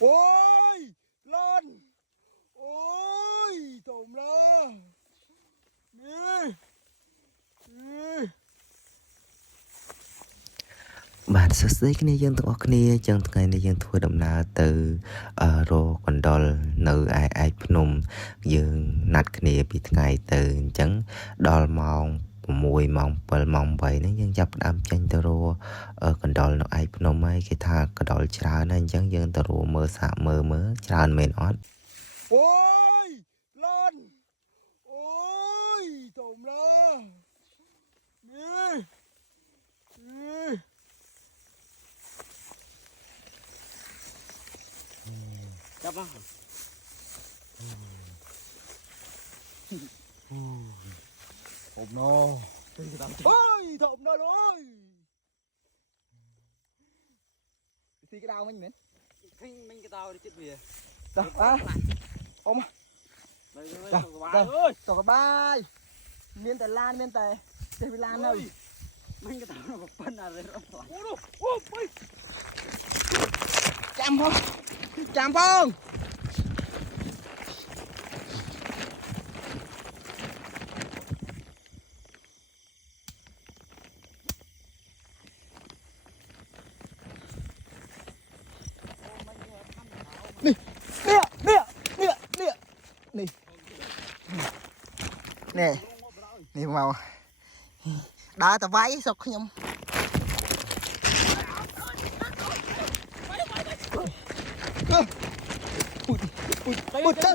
ôi lên ôi tùm lo nè nè បាទសួស្តីគ្នាយើងទាំងអស់គ្នាចឹងថ្ងៃនេះយើងធ្វើដំណើរទៅរកណ្ដុលនៅឯភ្នំយើងណាត់គ្នាពីថ្ងៃទៅអញ្ចឹងដល់ម៉ោង6ម៉ោង7ម៉ោង8ហ្នឹងយើងចាប់ផ្ដើមចេញទៅរកកណ្ដុលនៅឯភ្នំហើយគេថាកណ្ដុលច្រើនហើយអញ្ចឹងយើងទៅរកមើលសាកមើលច្រើនមែនអត់ ôi lên ôi tùm lo nè nè ចាប់មកធំណោអើយធំណោអើយស៊ីក្តៅមិញមែន ឃើញមិញក៏តោចិត្តវា តោះអ៊ំ ទៅទៅសុខបាយអើយ សុខបាយមានតែឡានមានតែចេះពីឡាននៅ មិញក៏តោប៉ុណ្ណារត់ទៅ អូអូចាំផងនេះមកដើរទៅវាយសុកខ្ញុំពុតទៅ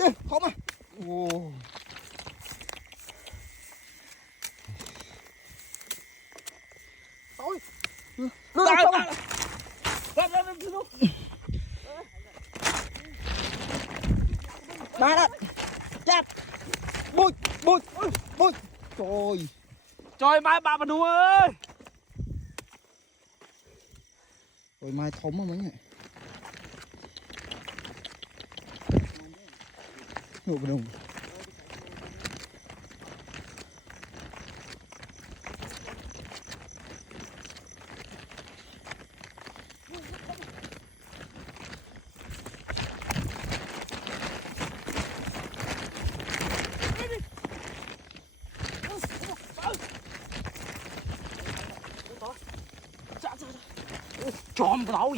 នេះខំអូអូយដើរចាប់បុចtrời mai bà đua ơi rồi mai thấm mà mấy này nụ đồng chòm cái đầu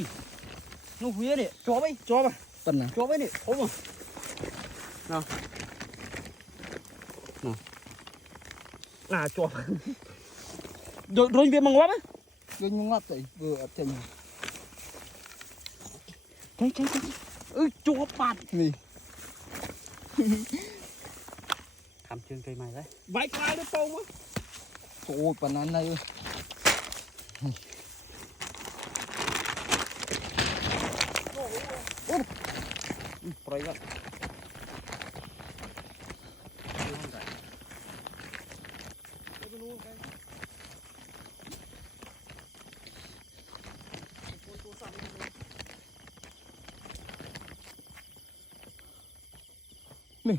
nó huyết này chòm à tần à chòm ấy này ốm à nào chòm rồi về măng lắm á rồi nhung ngắt thì vừa ở trên cái chòm bạt gì cầm chân cây mày đấy vãi khai nó tôm á ôi phần ăn này Rồi vậy. Nè.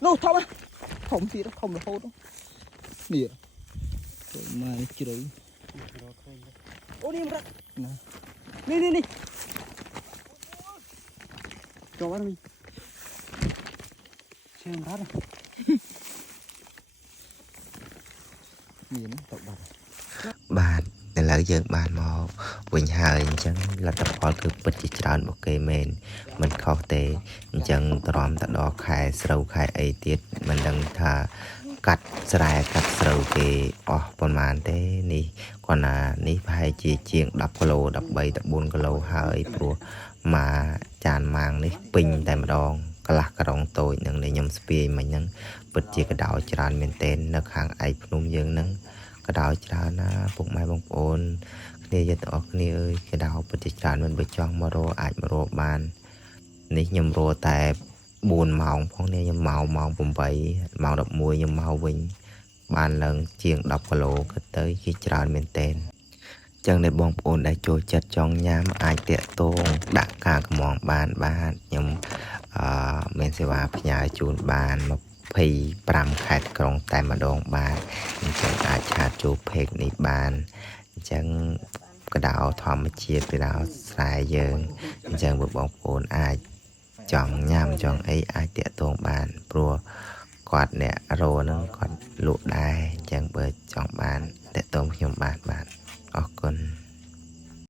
Nô thom á. Thom gì đó, thom là hốt đó. Nè. Rồi mai chưa đấy. Ô đi mà. Nè. Đi. Cho bắt mình xem phát rồi nhìn nó bạc បាទឥឡូវយើងបានមកវិញហើយអញ្ចឹងលទ្ធផលគឺពិតជាច្រើនមកគេមែនមិនខុសទេអញ្ចឹងទ្រាំតែដល់ខែស្រូវខែអីទៀតមិនដឹងថាកាត់ស្រែកាត់ស្រូវគេអស់ប្រហែលទេនេះគាត់ណានេះប្រហែលជាជាង10គីឡូ13 14គីឡូហើយព្រោះមកចានម៉ាងនេះពេញតែម្ដងកន្លះក្រុងតូចនឹងខ្ញុំស្ពាយមិញហ្នឹងពិតជាកដោច្រើនមែនទែននៅខាងឯកភ្នំយើងហ្នឹងកដោច្រើនណាពុកម៉ែបងប្អូនគ្នាយើងទាំងអស់គ្នាអើយកដោពិតជាច្រើនមិនបើចង់មករកអាចមករកបាននេះខ្ញុំរកតែ4ម៉ោងផងនេះខ្ញុំមកម៉ោង8ម៉ោង11ខ្ញុំមកវិញបានឡើងជាង10គីឡូក៏ទៅជាច្រើនមែនទែនចឹងដែលបងប្អូនដែលចូលចិត្តចង់ញ៉ាំអាចតាក់ទងដាក់ការកំងបានខ្ញុំមានសេវាផ្ញើជូនបាន25ខេត្តក្រុងតែម្ដងបាទអញ្ចឹងអាចឆាតចូលเพจនេះបានអញ្ចឹងកដោធម្មជាតិកដោស្រែយើង chẳng bực bóng phồn ai chọn nhằm chọn ấy ai tiện tuồng bàn pro quạt nè rô nó còn lụ đai chẳng bởi chọn bàn tiện tuồng nhầm bàn bạn ở con